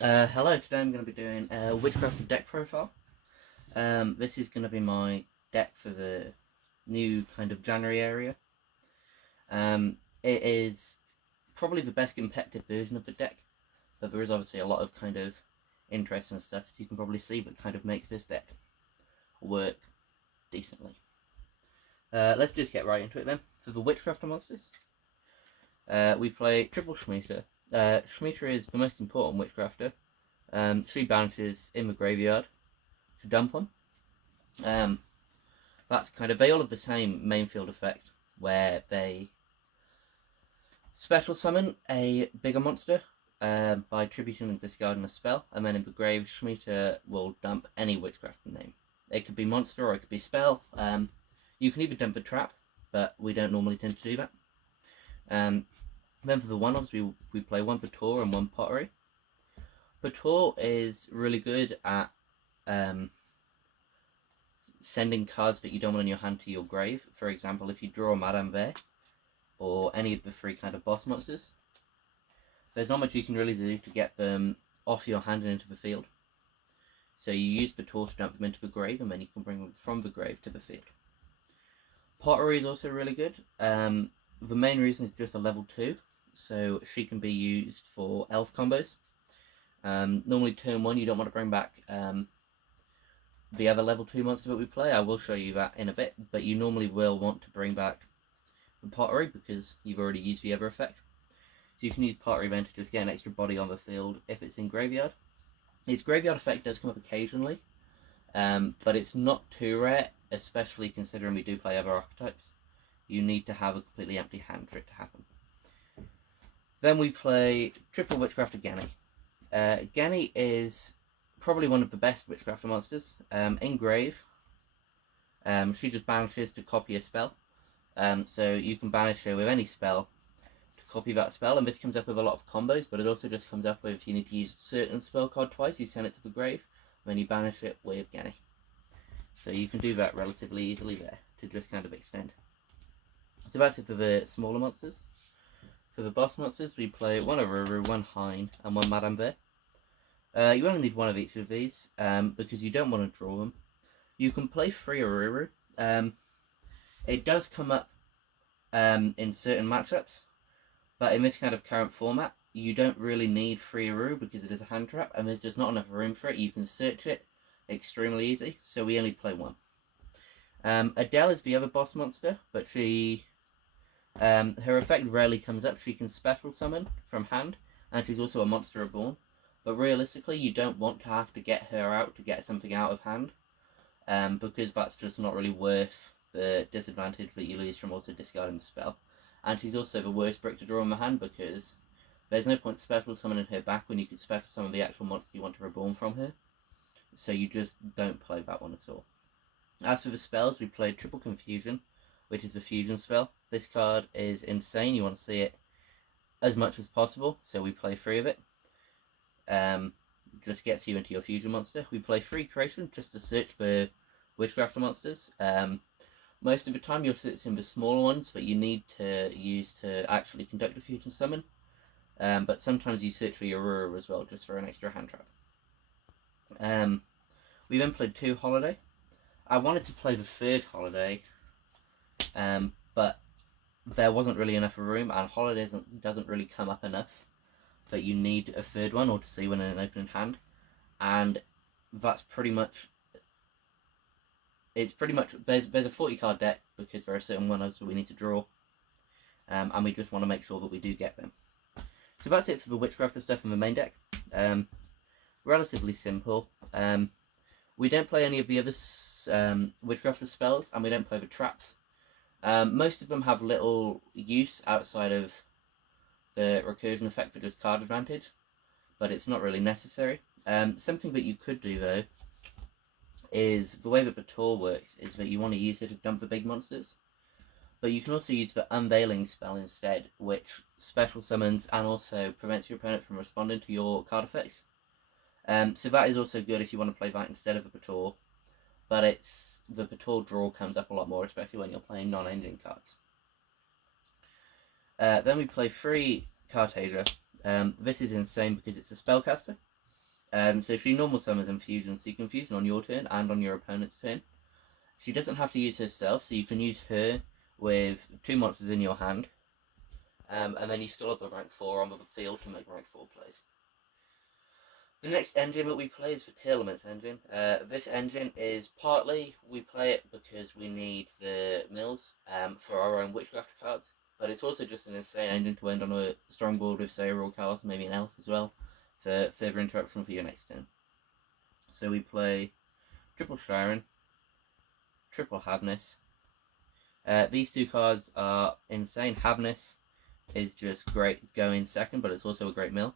Hello, today I'm going to be doing a Witchcrafter deck profile. This is going to be my deck for the new kind of January area. It is probably the best competitive version of the deck, but there is obviously a lot of kind of interest and stuff, as you can probably see, that kind of makes this deck work decently. Let's just get right into it then. For the Witchcrafter monsters, we play Triple Shmeater. Shmeater is the most important Witchcrafter. 3 banishes in the graveyard to dump one. That's kind of, they all have the same main field effect, where they special summon a bigger monster by tributing and discarding a spell, and then in the grave, Shmeater will dump any Witchcrafter name. It could be monster or it could be spell. You can even dump the trap, but we don't normally tend to do that. Then for the one-offs, we play 1 Pator and 1 Pottery. Pator is really good at sending cards that you don't want in your hand to your grave. For example, if you draw Madame Vert or any of the 3 kind of boss monsters, there's not much you can really do to get them off your hand and into the field. So you use Pator to dump them into the grave, and then you can bring them from the grave to the field. Pottery is also really good. The main reason is just a level 2, so she can be used for elf combos. Normally turn 1 you don't want to bring back the other level 2 monster that we play. I will show you that in a bit, but you normally will want to bring back the Pottery because you've already used the other effect. So you can use Pottery then to just get an extra body on the field if it's in graveyard. Its graveyard effect does come up occasionally, but it's not too rare, especially considering we do play other archetypes. You need to have a completely empty hand for it to happen. Then we play Triple Witchcrafter Genny. Genny is probably one of the best Witchcrafter monsters. In grave, she just banishes to copy a spell. So you can banish her with any spell to copy that spell, and this comes up with a lot of combos, but it also just comes up with, if you need to use a certain spell card twice, you send it to the grave, and then you banish it with Genny. So you can do that relatively easily there, to just kind of extend. So that's it for the smaller monsters. For the boss monsters, we play 1 Aurora, 1 Hein, and 1 Madame Vert. You only need 1 of each of these, because you don't want to draw them. You can play 3 Aurora. It does come up in certain matchups, but in this kind of current format, you don't really need 3 Aurora because it is a hand trap, and there's just not enough room for it. You can search it extremely easy, so we only play 1. Adele is the other boss monster, but she... her effect rarely comes up. She can special summon from hand, and she's also a monster reborn. But realistically, you don't want to have to get her out to get something out of hand, because that's just not really worth the disadvantage that you lose from also discarding the spell. And she's also the worst brick to draw in the hand, because there's no point special summoning her back when you could special summon the actual monster you want to reborn from her. So you just don't play that one at all. As for the spells, we played Triple Confusion, which is the fusion spell. This card is insane. You want to see it as much as possible, so we play 3 of it. Just gets you into your fusion monster. We play 3 Creation just to search for Witchcrafter monsters. Most of the time you're searching the smaller ones that you need to use to actually conduct a fusion summon. But sometimes you search for your Aurora as well, just for an extra hand trap. We then played 2 Holiday. I wanted to play the 3rd Holiday, but there wasn't really enough room, and Holiday doesn't really come up enough that you need a 3rd one, or to see one in an opening hand. And that's pretty much... It's pretty much... There's a 40 card deck, because there are certain ones that we need to draw. And we just want to make sure that we do get them. So that's it for the Witchcrafter stuff in the main deck. Relatively simple. We don't play any of the other Witchcrafter spells, and we don't play the traps. Most of them have little use outside of the recursion effect for just card advantage, but it's not really necessary. Something that you could do though is, the way that the tour works is that you want to use it to dump the big monsters, but you can also use the Unveiling spell instead, which special summons and also prevents your opponent from responding to your card effects. So that is also good if you want to play that instead of a Pator, but the Pator draw comes up a lot more, especially when you're playing non-ending cards. Then we play 3 Cartasia. This is insane because it's a spellcaster. So she normal summons and fusions, so you can fusion on your turn and on your opponent's turn. She doesn't have to use herself, so you can use her with 2 monsters in your hand. And then you still have the rank 4 on the field to make rank 4 plays. The next engine that we play is the Tearlaments engine. This engine is partly, we play it because we need the mills for our own Witchcrafter cards, but it's also just an insane engine to end on a strong board with, say, a Royal Callus, maybe an Elf as well, for further interruption for your next turn. So we play triple Shiren, triple Havness. These 2 cards are insane. Havness is just great going second, but it's also a great mill.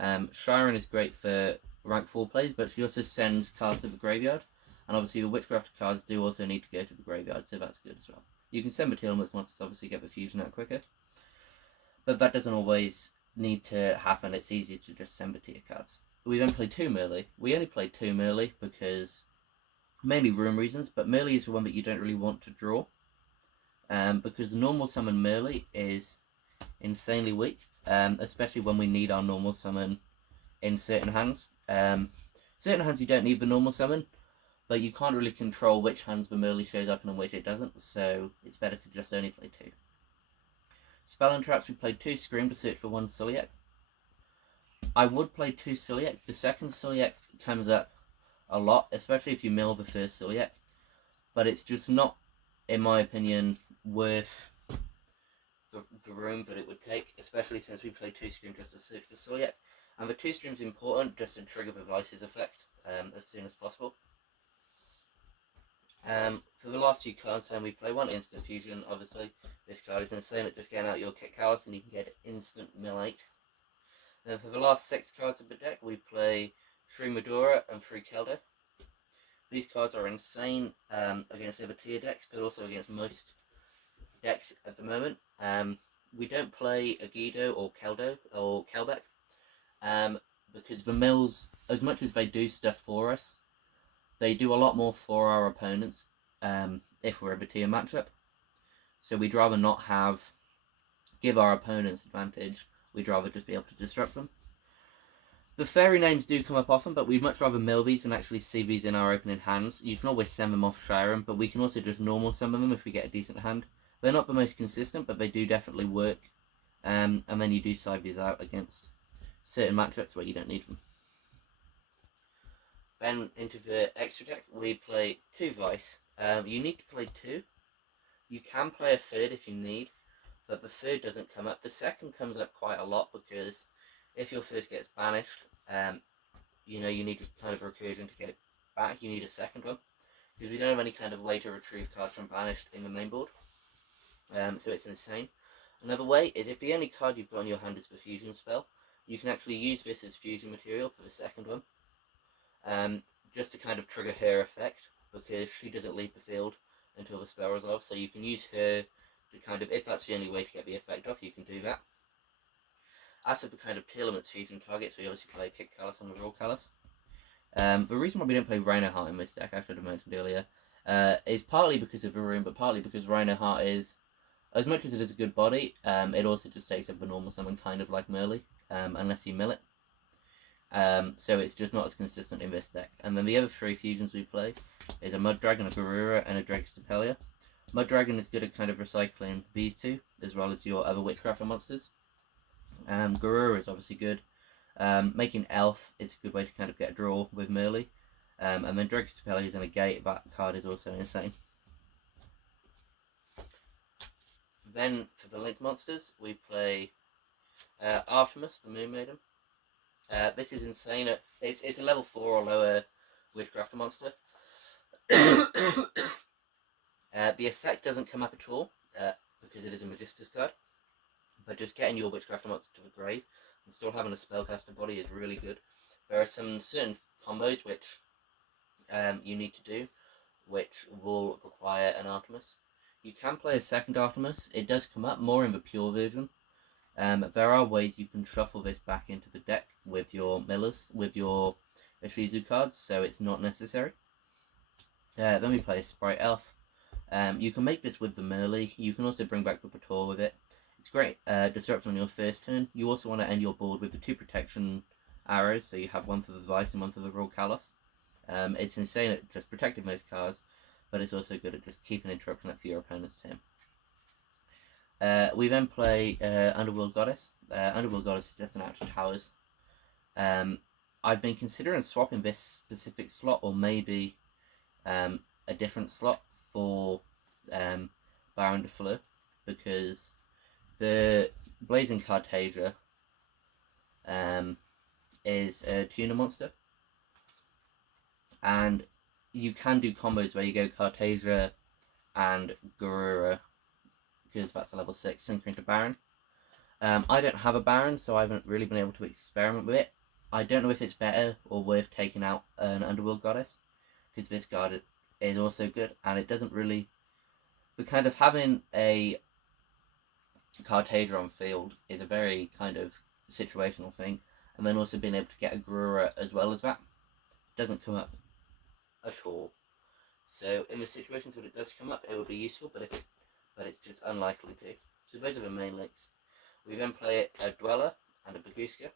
Shiren is great for rank 4 plays, but she also sends cards to the graveyard, and obviously the Witchcrafter cards do also need to go to the graveyard, so that's good as well. You can send the Tearlaments once to obviously get the fusion out quicker, but that doesn't always need to happen. It's easier to just send the tier cards. We then play 2 Melee. We only play 2 Melee because mainly room reasons, but Melee is the one that you don't really want to draw, because normal summon Melee is insanely weak, especially when we need our normal summon in certain hands. Certain hands you don't need the normal summon, but you can't really control which hands the Melee shows up and which it doesn't, so it's better to just only play 2. Spell and traps, we played 2 Scream to search for 1 Sulliek. I would play 2 Sulliek. The second Sulliek comes up a lot, especially if you mill the first Sulliek, but it's just not, in my opinion, worth the room that it would take, especially since we play 2 Scream just to search for Sulliek, and the 2 Scream is important just to trigger the Vice's effect as soon as possible. For the last 2 cards then we play 1 Instant Fusion. Obviously this card is insane at just getting out your Kit Callus and you can get instant mill 8. Then for the last 6 cards of the deck we play 3 Medora and 3 Kelda. These cards are insane against other tier decks, but also against most decks at the moment. We don't play Agido or Keldo or Kelbeck because the mills, as much as they do stuff for us, they do a lot more for our opponents if we're a tier matchup. So we'd rather not give our opponents advantage. We'd rather just be able to disrupt them. The fairy names do come up often, but we'd much rather mill these than actually see these in our opening hands. You can always send them off Shiren, but we can also just normal summon them if we get a decent hand. They're not the most consistent, but they do definitely work. And then you do side these out against certain matchups where you don't need them. Then into the extra deck, we play 2 Vice. You need to play 2. You can play a third if you need, but the third doesn't come up. The second comes up quite a lot because if your first gets banished, you need a kind of recursion to get it back. You need a second one because we don't have any kind of way to retrieve cards from banished in the main board. So it's insane. Another way is if the only card you've got in your hand is the fusion spell, you can actually use this as fusion material for the second one. Just to kind of trigger her effect, because she doesn't leave the field until the spell resolves, so you can use her to kind of, if that's the only way to get the effect off, you can do that. As for the kind of Tearlaments fusion targets, we obviously play Kit Callus and Royal Callus. The reason why we don't play Rhino in this deck, I should have mentioned earlier, is partly because of the room, but partly because Rhino is, as much as it is a good body, it also just takes up the normal summon, kind of like Melee, unless you mill it. So it's just not as consistent in this deck. And then the other 3 fusions we play is a Mud Dragon, a Garura, and a Dragostapelia. Mud Dragon is good at kind of recycling these 2, as well as your other Witchcrafter monsters. Garura is obviously good. Making Elf is a good way to kind of get a draw with Melee. And then Dragostapelia is in a gate. That card is also insane. Then for the Link monsters, we play Artemis, the Moon Maiden. This is insane. It's a level 4 or lower Witchcrafter monster. The effect doesn't come up at all because it is a Magister's card. But just getting your Witchcrafter monster to the grave and still having a spellcaster body is really good. There are some certain combos which you need to do, which will require an Artemis. You can play a second Artemis. It does come up more in the pure version. There are ways you can shuffle this back into the deck with your millers, with your Ishizu cards, so it's not necessary. Then we play a Sprite Elf. You can make this with the Melee. You can also bring back the Pator with it. It's great. Disrupt on your first turn. You also want to end your board with the 2 protection arrows, so you have one for the Vice and one for the Raw Kalos. It's insane at just protecting those cards, but it's also good at just keeping interrupting it for your opponent's turn. We then play Underworld Goddess. Underworld Goddess is just an out of towers. I've been considering swapping this specific slot, or maybe a different slot for Baron de Fleur, because the Blazing Cartasia is a tuner monster, and you can do combos where you go Cartasia and Garura, because that's a level 6 synchro into Baron. I don't have a Baron, so I haven't really been able to experiment with it. I don't know if it's better or worth taking out an Underworld Goddess, because this card is also good, and it doesn't really... The kind of having a Cartasia on field is a very kind of situational thing, and then also being able to get a Garura as well as that doesn't come up at all. So in the situations when it does come up, it would be useful, but it's just unlikely to. So those are the main links. We then play a Dweller and a Baguska.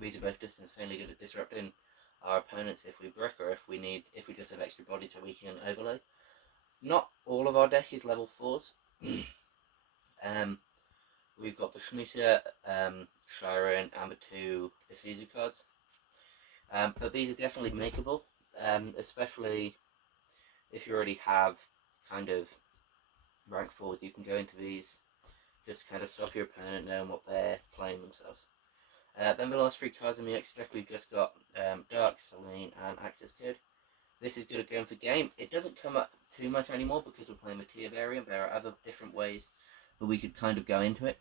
These are both just insanely good at disrupting our opponents if we brick, or if we just have extra body to weaken and overlay. Not all of our deck is level 4s. We've got the Shmita, Shiren, and the 2 Isuzu cards. But these are definitely makeable, especially if you already have kind of rank 4s. You can go into these, just kind of stop your opponent knowing what they're playing themselves. Then the last 3 cards in the extra deck, we've just got Dark, Selene, and Access Code. This is good at going for game. It doesn't come up too much anymore because we're playing the tier variant. There are other different ways that we could kind of go into it,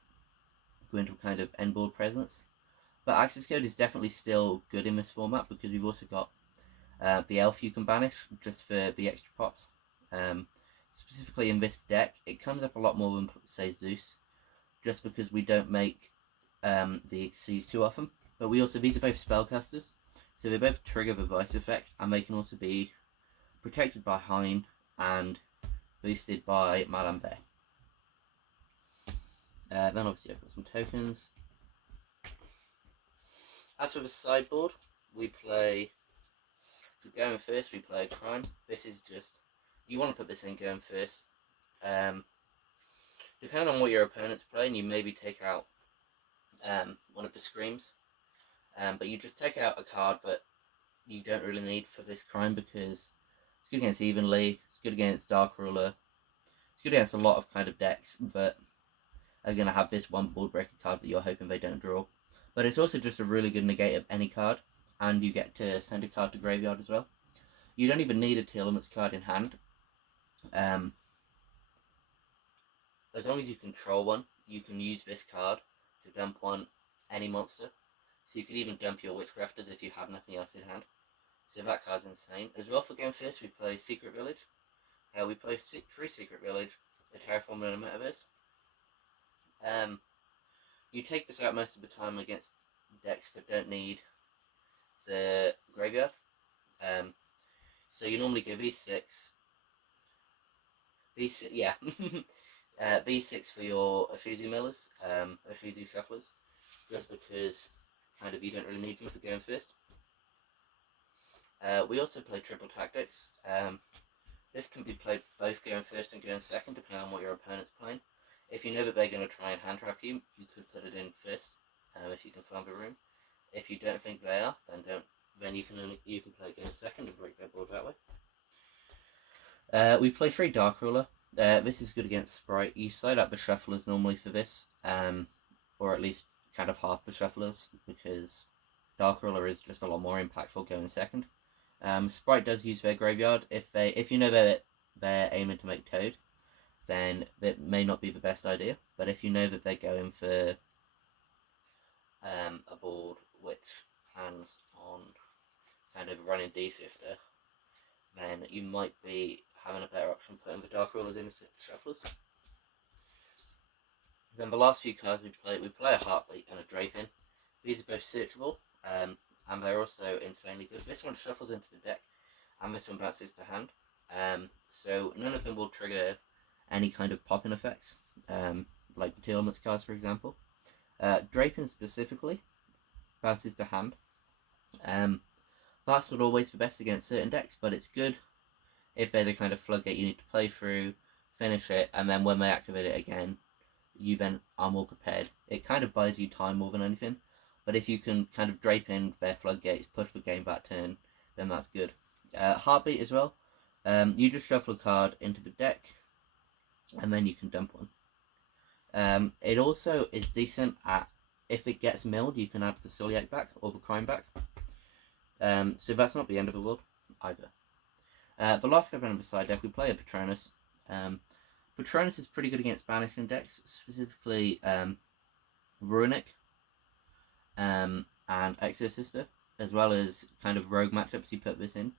go into a kind of end board presence. But Access Code is definitely still good in this format because we've also got the Elf you can banish just for the extra pops. Specifically in this deck, it comes up a lot more than, say, Zeus, just because we don't make the Xyz too often. But these are both spellcasters, so they both trigger the Vice effect, and they can also be protected by Hein and boosted by Madame Bear. Then obviously I've got some tokens. As for the sideboard, we play, for going first, we play a Crime. This is just, you want to put this in going first. Depending on what your opponent's playing, you maybe take out one of the Screams. But you just take out a card that you don't really need for this Crime because it's good against Evenly, it's good against Dark Ruler, it's good against a lot of kind of decks that are going to have this one board breaker card that you're hoping they don't draw. But it's also just a really good negate of any card, and you get to send a card to graveyard as well. You don't even need a Tearlaments card in hand. As long as you control one, you can use this card to dump any monster. So you could even dump your Witchcrafters if you have nothing else in hand. So that card's insane. As well, for game first, we play Secret Village. We play 3 Secret Village, a Terraformer and a Metaverse. You take this out most of the time against decks that don't need the graveyard. So you normally go V6. Yeah. V6 for your Isuzu Millers, Isuzu Shufflers, just because kind of you don't really need them for going first. We also play Triple Tactics. This can be played both going first and going second, depending on what your opponent's playing. If you know that they're going to try and hand trap you, you could put it in first, if you can find the room. If you don't think they are, then don't. Then you can play going second and break their board that way. We play 3 Dark Ruler. This is good against Sprite. You side up the Shufflers normally for this, or at least kind of half the Shufflers, because Dark Ruler is just a lot more impactful going second. Sprite does use their graveyard. If you know that they're aiming to make Toad, then that may not be the best idea. But if you know that they're going for a board which hands on kind of running D-Shifter, then you might be having a better option putting the Dark Rulers in the Shufflers. Then the last few cards we play a Heartbeat and a Draping. These are both searchable, and they're also insanely good. This one shuffles into the deck, and this one bounces to hand. So none of them will trigger any kind of popping effects, like the Tearlaments cards, for example. Draping specifically bounces to hand, That's not always the best against certain decks, but it's good if there's a kind of floodgate you need to play through, finish it, and then when they activate it again, you then are more prepared. It kind of buys you time more than anything, but if you can kind of drape in their floodgates, push the game that turn, then that's good. Heartbeat as well. You just shuffle a card into the deck, and then you can dump one. It also is decent at, if it gets milled, you can add the Celiac back or the Crime back. So that's not the end of the world either. The last card in the side deck, we play a Patronus. Patronus is pretty good against banishing decks, specifically Runic and Exorcister, as well as kind of rogue matchups you put this in,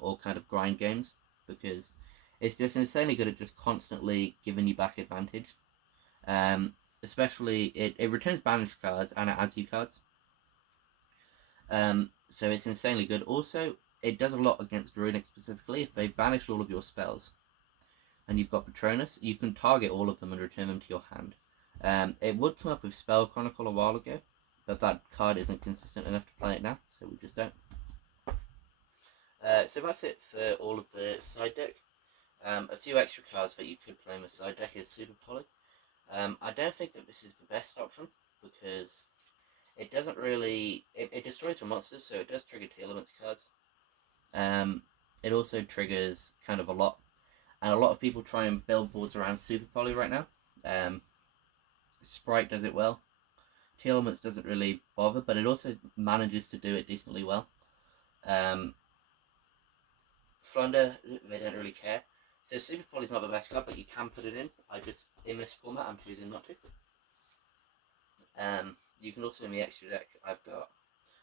or kind of grind games, because it's just insanely good at just constantly giving you back advantage. Especially, it returns banished cards and it adds you cards. So it's insanely good. Also, it does a lot against Runic specifically. If they've banished all of your spells and you've got Patronus, you can target all of them and return them to your hand. It would come up with Spell Chronicle a while ago, but that card isn't consistent enough to play it now, so we just don't. So that's it for all of the side deck. A few extra cards that you could play in the side deck is Super Poly. I don't think that this is the best option, because it doesn't really... It destroys your monsters, so it does trigger Tearlaments cards. It also triggers kind of a lot, and a lot of people try and build boards around Super Poly right now. Sprite does it well. Tearlaments doesn't really bother, but it also manages to do it decently well. Flunder, they don't really care. So Super Poly's not the best card, but you can put it in. In this format, I'm choosing not to. You can also, in the extra deck, I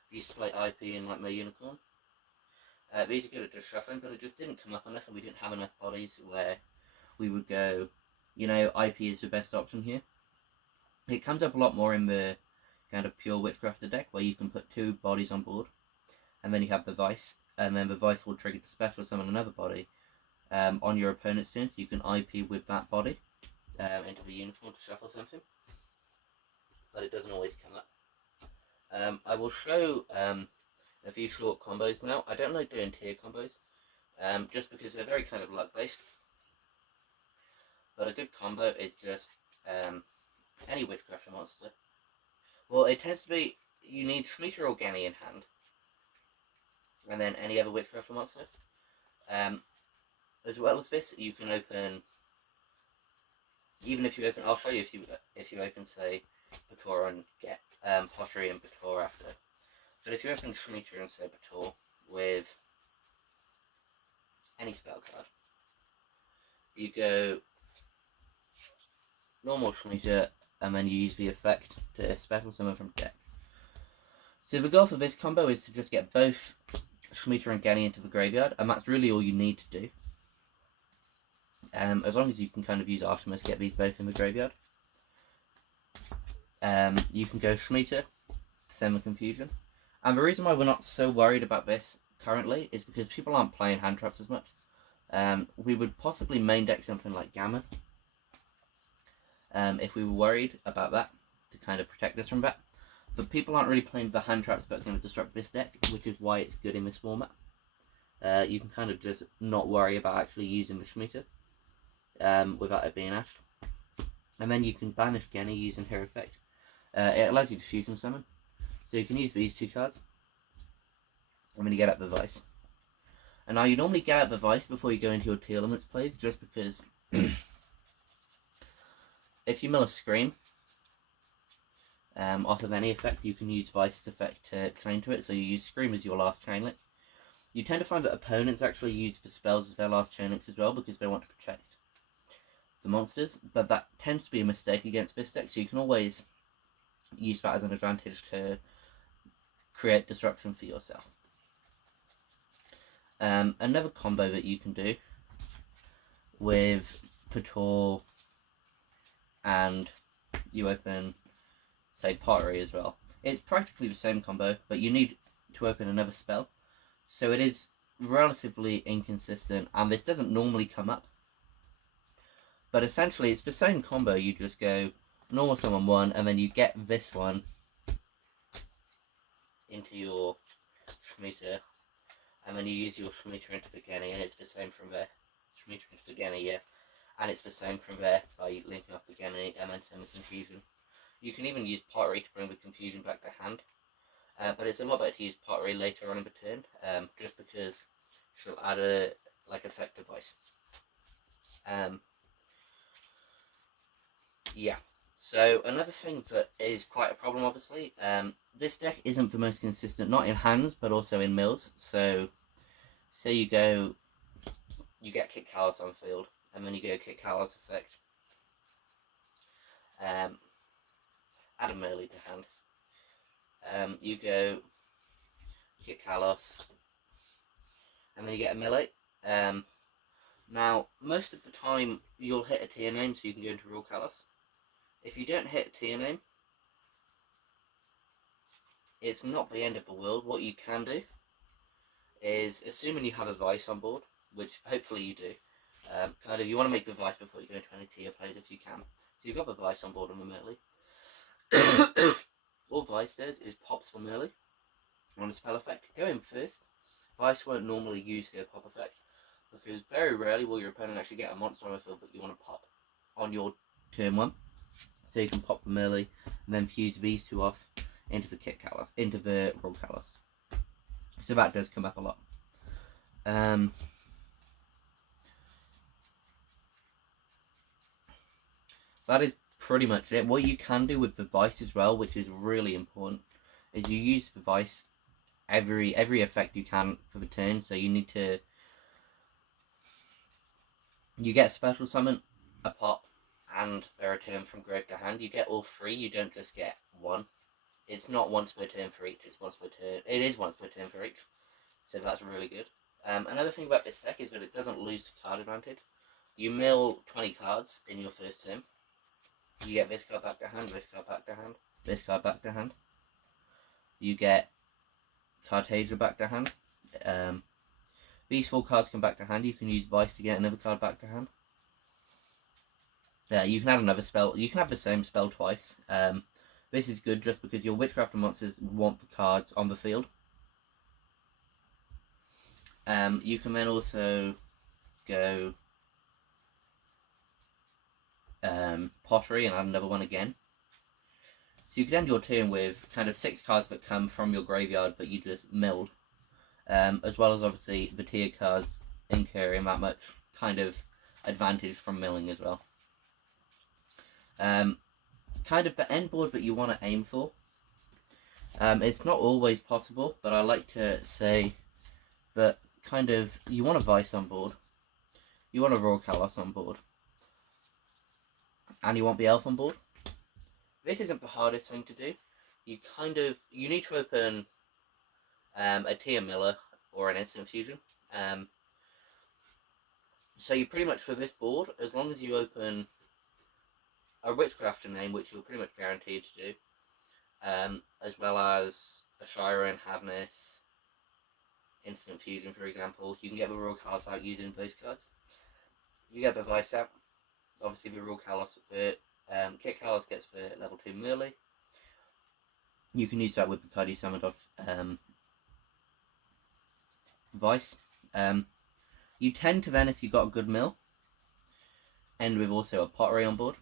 used to play IP in like my Unicorn. These are good at just shuffling, but it just didn't come up enough, and we didn't have enough bodies where we would go, IP is the best option here. It comes up a lot more in the kind of pure Witchcrafter deck, where you can put 2 bodies on board, and then you have the Vice, and then the Vice will trigger to special summon another body on your opponent's turn, so you can IP with that body into the Unicorn to shuffle something. But it doesn't always come up. I will show a few short combos now. I don't like doing tier combos, just because they're very kind of luck based. But a good combo is just any Witchcrafter monster. Well, it tends to be, you need Shmeeta or Genny in hand, and then any other Witchcrafter monster. As well as this, you can open, even if you open, I'll show you if you open, say, Bator and get Pottery and Bator after. But if you open Shmeeta and say Bator with any spell card, you go normal Shmeeta, and then you use the effect to special summon from deck. So the goal for this combo is to just get both Shmeeta and Genny into the graveyard, and that's really all you need to do. As long as you can kind of use Artemis, get these both in the graveyard. You can go Shmeeta, send the Confusion. And the reason why we're not so worried about this currently is because people aren't playing hand traps as much. We would possibly main deck something like Gamma, if we were worried about that, to kind of protect us from that. But people aren't really playing the hand traps that are going to disrupt this deck, which is why it's good in this format. You can kind of just not worry about actually using the Shmeeta without it being ashed. And then you can banish Genny using her effect. It allows you to fusion summon. So you can use these 2 cards, and then you get up the Vice. And now you normally get up the Vice before you go into your Tearlaments plays, just because if you mill a Scream off of any effect, you can use Vice's effect to chain to it, so you use Scream as your last chain link. You tend to find that opponents actually use the spells as their last chain links as well, because they want to protect the monsters, but that tends to be a mistake against this deck, so you can always use that as an advantage to create disruption for yourself. Another combo that you can do with Pator and you open, say, Pottery as well. It's practically the same combo, but you need to open another spell. So it is relatively inconsistent, and this doesn't normally come up. But essentially, it's the same combo. You just go normal summon 1, and then you get this one into your Schmeter, and then you use your Schmeter into the Genny, and it's the same from there. Schmeter into the Genny, yeah. And it's the same from there by linking off the Genny and then sending Confusion. You can even use Pottery to bring the Confusion back to hand. But it's a lot better to use Pottery later on in the turn, just because she'll add a effective Vice. Yeah. So another thing that is quite a problem, obviously, this deck isn't the most consistent, not in hands, but also in mills. So, say you get Kick Callous on field, and then you go Kick Callous effect, add a melee to hand. You go Kick Callous, and then you get a melee. Now, most of the time, you'll hit a tier name, so you can go into Raw Callous. If you don't hit a tier name, it's not the end of the world. What you can do is, assuming you have a Vice on board, which hopefully you do, you want to make the Vice before you go into any tier plays if you can. So you've got the Vice on board on the melee. All Vice does is pops for melee on a spell effect. Go in first. Vice won't normally use her pop effect, because very rarely will your opponent actually get a monster on the field that you want to pop on your turn 1. So you can pop the melee and then fuse these two off into the Kick Callous, into the Raw Callous. So that does come up a lot. That is pretty much it. What you can do with the Vice as well, which is really important, is you use the Vice every effect you can for the turn. So you need to, you get Special Summon, a pop, and a return from grave to hand. You get all 3, you don't just get 1. It's not once per turn for each, it's once per turn. It is once per turn for each, so that's really good. Another thing about this deck is that it doesn't lose to card advantage. You mill 20 cards in your first turn. You get this card back to hand, this card back to hand, this card back to hand. You get Cartagia back to hand. These 4 cards come back to hand. You can use Vice to get another card back to hand. You can add another spell. You can have the same spell twice. This is good just because your Witchcrafter monsters want the cards on the field. You can then also go Pottery and add another one again. So you could end your turn with kind of 6 cards that come from your graveyard that you just milled. As well as obviously the tier cards incurring that much kind of advantage from milling as well. Kind of the end board that you want to aim for. It's not always possible, but I like to say that kind of you want a Vice on board, you want a Raw Callous on board, and you want the Elf on board. This isn't the hardest thing to do. You need to open a tier Miller or an Instant Fusion. So you pretty much, for this board, as long as you open a Witchcrafter name, which you're pretty much guaranteed to do, as well as a Shira and Havness, Instant Fusion, for example, you can get the Raw Callous out using those cards. You get the Vice out. Obviously, the Raw Callous, the Kick Callous gets the level 2 melee. You can use that with the card you summoned off Vice. You tend to then, if you've got a good mill, end with also a Pottery on board.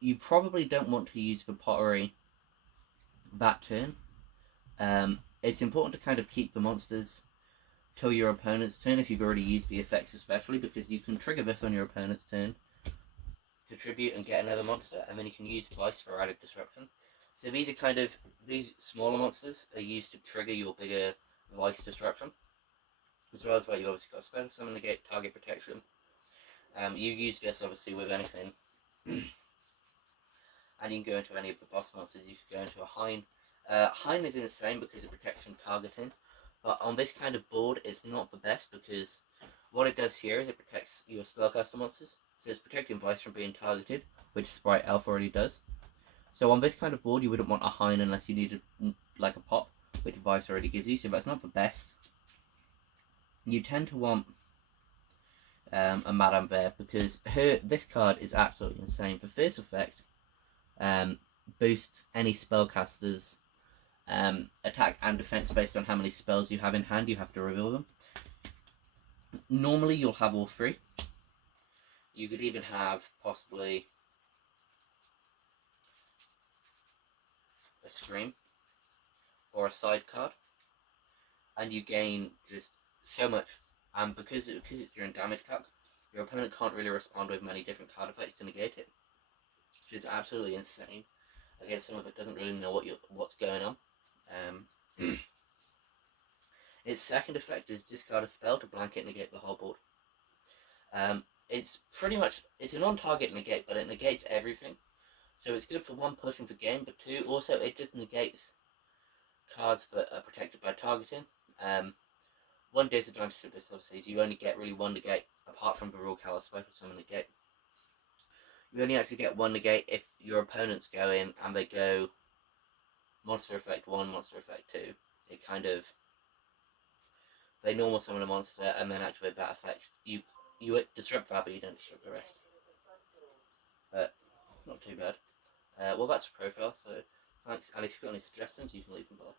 You probably don't want to use the Pottery that turn. It's important to kind of keep the monsters till your opponent's turn if you've already used the effects, especially because you can trigger this on your opponent's turn to tribute and get another monster, and then you can use Vice for added disruption. So these are kind of, these smaller monsters are used to trigger your bigger Vice disruption. As well as that, you obviously got Special Summon, negate target protection. You use this obviously with anything. And you can go into any of the boss monsters. You could go into a Hein. Hein is insane because it protects from targeting, but on this kind of board it's not the best because what it does here is it protects your spellcaster monsters. So it's protecting Vice from being targeted, which Sprite Elf already does. So on this kind of board you wouldn't want a Hein unless you needed like a pop, which Vice already gives you, so that's not the best. You tend to want a Madame Vere because this card is absolutely insane. The first effect boosts any spellcaster's attack and defense based on how many spells you have in hand. You have to reveal them. Normally, you'll have all three. You could even have possibly a Scream or a side card, and you gain just so much. And because it's during damage calc, your opponent can't really respond with many different card effects to negate it, which is absolutely insane. Against someone that doesn't really know what's going on. Its second effect is discard a spell to blanket negate the whole board. It's pretty much, it's a non-target negate, but it negates everything. So it's good for one, pushing for game, but two, also it just negates cards that are protected by targeting. One disadvantage of this obviously is you only get really one negate, apart from the Raw Callous Special Summon negate. You only actually get one negate if your opponents go in and they go monster effect 1, monster effect 2. It kind of, they normal summon a monster and then activate that effect. You disrupt that, but you don't disrupt the rest. But not too bad. Well, that's the profile, so thanks, and if you've got any suggestions, you can leave them below.